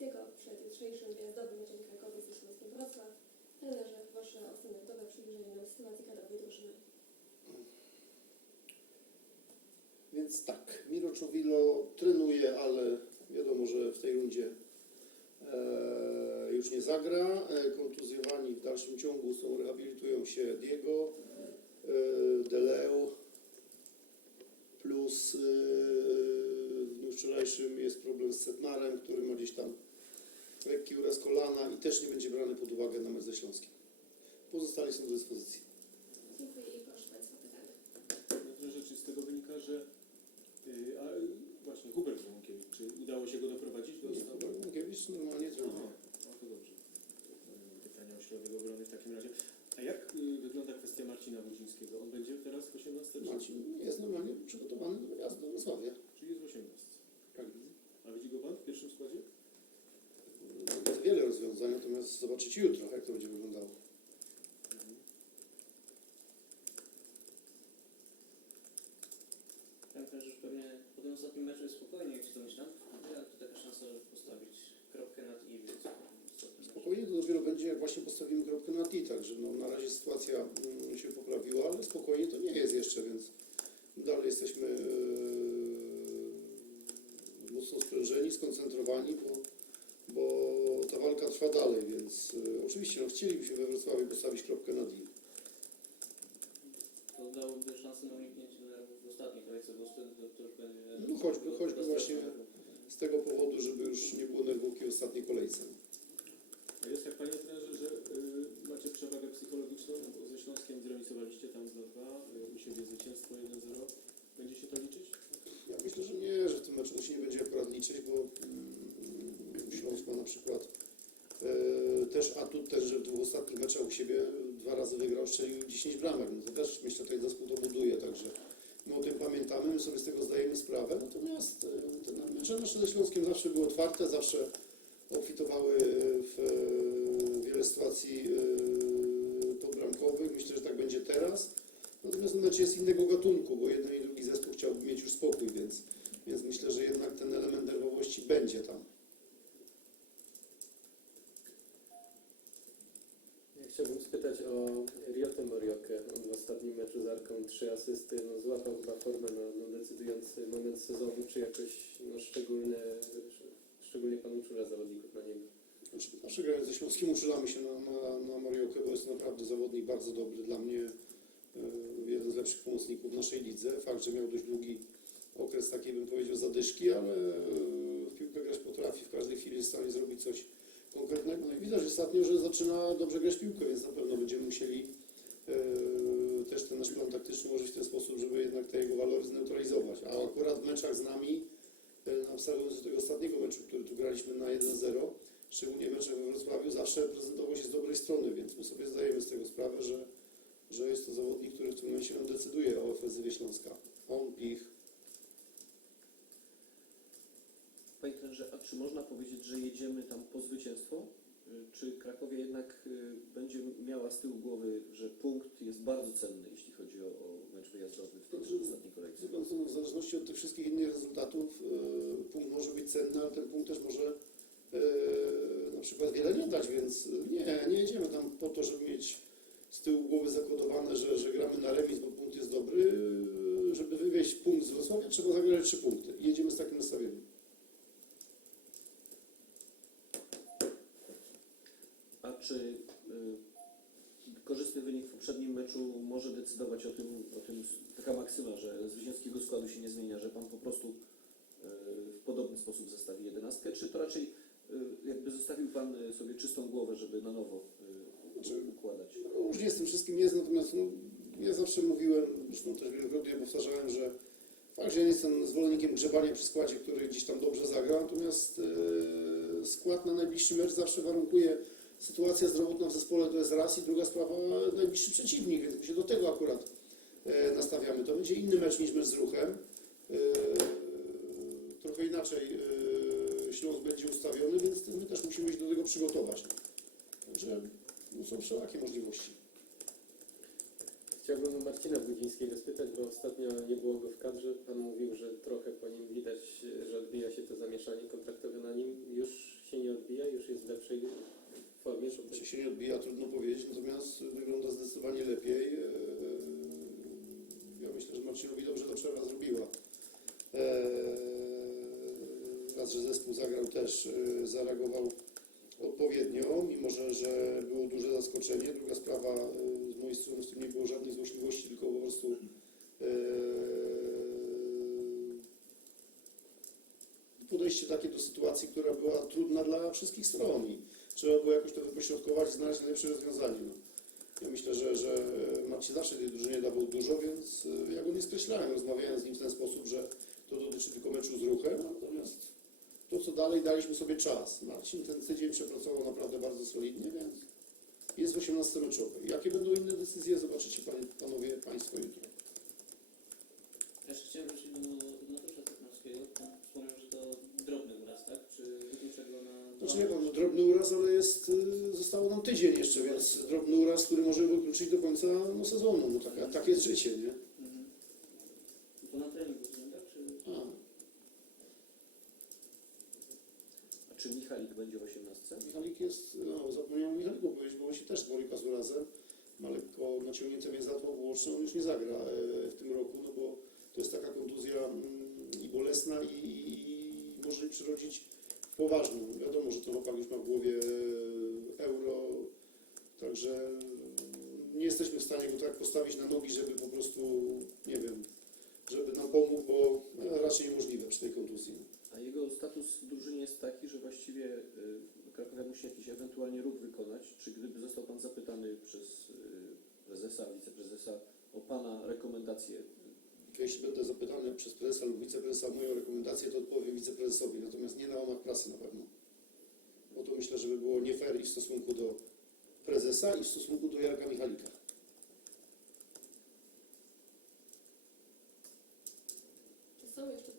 Wojewódzkiego przed jutrzejszym wyjazdowym meczem Krakowi ze Śląskiem Wrocław. Trenerze, Wasze standardowe przybliżenie nam sytuacji kadrowej drużyny. Więc tak, Miro Czowilo trenuje, ale wiadomo, że w tej rundzie e, już nie zagra. E, kontuzjowani w dalszym ciągu są, rehabilitują się Diego, e, Deleo, plus e, w dniu wczorajszym jest problem z Setnarem, który ma gdzieś tam lekki uraz kolana i też nie będzie brany pod uwagę na mecz ze Śląskiem. Pozostali są do dyspozycji. Dziękuję i proszę Państwa to rzeczy z tego wynika, że y, a właśnie Hubert Wąkiewicz, czy udało się go doprowadzić do Nie, stawu? Łukewicz normalnie No, trenuje. no to dobrze. Pytania o środek obrony w takim razie. A jak y, wygląda kwestia Marcina Wójcińskiego? On będzie teraz w 18? czy- Marcin jest normalnie przygotowany do wyjazdu do Wrocławia. Czyli jest w 18. Tak. A widzi go Pan w pierwszym składzie? Jest wiele rozwiązań, zobaczycie jutro, jak to będzie wyglądało. Ja myślę, że pewnie po tym ostatnim meczu jest spokojnie, jak się domyślam. Ja tu taka szansa, żeby postawić kropkę nad i, więc. Spokojnie to dopiero będzie, jak właśnie postawimy kropkę na T, także no, na razie sytuacja mm, się poprawiła, ale spokojnie to nie jest jeszcze, więc dalej jesteśmy e, mocno sprężeni, skoncentrowani, bo, trwa dalej, więc e, oczywiście no, chcielibyśmy we Wrocławiu postawić kropkę na D. To dałoby szansę na uniknięcie nerwów w ostatniej kolejce, bo wtedy to, to już będzie... No choćby- choćby właśnie- Z tego powodu, żeby już nie było nerwówki w ostatniej kolejce. A jest jak Panie trenerze, że y, macie przewagę psychologiczną, bo ze Śląskiem zremisowaliście tam 2-2, y, u siebie zwycięstwo 1-0. Będzie się to liczyć? Ja myślę, że nie, że w tym meczu to się nie będzie akurat liczyć, bo mm, Śląsk ma na przykład e, też atut też, że w dwóch ostatnich meczach u siebie dwa razy wygrał, strzelił 10 bramek, no to też myślę, ten zespół to buduje, także my o tym pamiętamy, sobie z tego zdajemy sprawę, natomiast e, te mecze nasze ze Śląskiem zawsze były otwarte, zawsze obfitowały w e, wiele sytuacji e, podbramkowych, myślę, że tak będzie teraz. Natomiast mecz jest innego gatunku, bo jeden i drugi zespół chciałby mieć już spokój, więc, więc myślę, że jednak ten element nerwowości będzie tam. Ja chciałbym spytać o Moriokę. On w ostatnim meczu z Arką trzy asysty, no, złapał chyba formę na, na decydujący moment sezonu, czy jakoś no, szczególne, szczególnie Pan uczula zawodników na niego. Znaczy, Zawsze grając ze Śląskim uczulamy się na, na, na bo jest naprawdę zawodnik bardzo dobry. Dla mnie e, jeden z lepszych pomocników w naszej lidze. Fakt, że miał dość długi okres takiej, bym powiedział, zadyszki, ale e, w piłkę grać potrafi. W każdej chwili jest w stanie zrobić coś konkretnego. No i widać ostatnio, że zaczyna dobrze grać piłkę, więc na pewno będziemy musieli też ten nasz plan taktyczny ułożyć w ten sposób, żeby jednak te jego walory zneutralizować. A akurat w meczach z nami, e, abstrahując od tego ostatniego meczu, który tu graliśmy na 1-0, szczególnie mecze we Wrocławiu, zawsze prezentował się z dobrej strony, więc my sobie zdajemy z tego sprawę, że, że jest to zawodnik, który w tym momencie nam decyduje o ofensywie Śląska. On, ich. Panie trenerze, a czy można powiedzieć, że jedziemy tam po zwycięstwo? Y, Czy Krakowie jednak y, będzie miała z tyłu głowy, że punkt jest bardzo cenny, jeśli chodzi o, o mecz wyjazdowy w tej Znaczy, ostatniej kolejce? Co, W zależności od tych wszystkich innych rezultatów e, punkt może być cenny, ale ten punkt też może na przykład wiele nie dać, więc nie, nie jedziemy tam po to, żeby mieć z tyłu głowy zakodowane, że, że gramy na remis, bo punkt jest dobry. Żeby wywieźć punkt z Wrocławia, trzeba zagrać trzy punkty. Jedziemy z takim nastawieniem. A czy y, korzystny wynik w poprzednim meczu może decydować o tym, o tym taka maksyma, że zwycięskiego składu się nie zmienia, że Pan po prostu y, w podobny sposób zestawi jedenastkę, czy to raczej y, jakby zostawił Pan sobie czystą głowę, żeby na nowo y, układać? Różnie z tym wszystkim jest, natomiast no, ja zawsze mówiłem, zresztą też wielokrotnie powtarzałem, że fakt, że ja nie jestem zwolennikiem grzebania przy składzie, który gdzieś tam dobrze zagra, natomiast skład na najbliższy mecz zawsze warunkuje sytuacja zdrowotna w zespole, to jest raz i druga sprawa najbliższy przeciwnik, więc my się do tego akurat e, nastawiamy. To będzie inny mecz niż mecz z ruchem. E, trochę inaczej e, Śląsk będzie ustawiony, więc my też musimy się do tego przygotować. Także no, są wszelakie możliwości. Chciałbym Marcina Budzińskiego spytać, bo ostatnio nie było go w kadrze. Pan mówił, że trochę po nim widać, że odbija się to zamieszanie kontraktowe na nim. Już się nie odbija, już jest w lepszej. Odbija, trudno powiedzieć, natomiast wygląda zdecydowanie lepiej. Eee, Ja myślę, że Marcinowi dobrze ta przerwa zrobiła. Eee, Raz, że zespół zagrał też, e, zareagował odpowiednio, mimo że, że było duże zaskoczenie. Druga sprawa, e, z mojej strony z tym nie było żadnej złośliwości, tylko po prostu podejście takie do sytuacji, która była trudna dla wszystkich stron trzeba było jakoś to wypośrodkować i znaleźć najlepsze rozwiązanie. No. Ja myślę, że, że Marcin zawsze tej drużynie dawał dużo, więc e, ja go nie skreślałem, rozmawiałem z nim w ten sposób, że to dotyczy tylko meczu z ruchem, natomiast to co dalej, daliśmy sobie czas. Marcin ten tydzień przepracował naprawdę bardzo solidnie, więc jest w 18 meczowej. Jakie będą inne decyzje, zobaczycie panie, panowie, państwo jutro. Jeszcze chciałem wrócić do Znaczy nie pan, no, drobny uraz, ale jest, y, zostało nam tydzień jeszcze, więc drobny uraz, który może wykluczyć do końca no, sezonu. No, taka, takie jest życie, nie? Mhm. To na treningu, tak? Czy... A, A czy Michalik będzie w 18? Michalik jest, no zapomniałem Michaliku powiedzieć, bo on się też boryka z urazem. Ma lekko naciągnięte międzytło włączne, on już nie zagra e, w tym roku, no bo to jest taka kontuzja mm, i bolesna i, i może przyrodzić poważną. Wiadomo, że ten chłopak już ma w głowie e, euro, także mm, nie jesteśmy w stanie go tak postawić na nogi, żeby po prostu, nie wiem, żeby nam pomógł, bo e, raczej niemożliwe przy tej kontuzji. A jego status w drużynie jest taki, że właściwie y, Krakowia musi jakiś ewentualnie ruch wykonać. Czy gdyby został Pan zapytany przez y, prezesa, wiceprezesa o Pana rekomendacje, Jeśli będę zapytany przez prezesa lub wiceprezesa o moją rekomendację, to odpowiem wiceprezesowi, natomiast nie na łamach prasy na pewno. Bo to myślę, że by było nie fair i w stosunku do prezesa i w stosunku do Jarka Michalika. Czy są jeszcze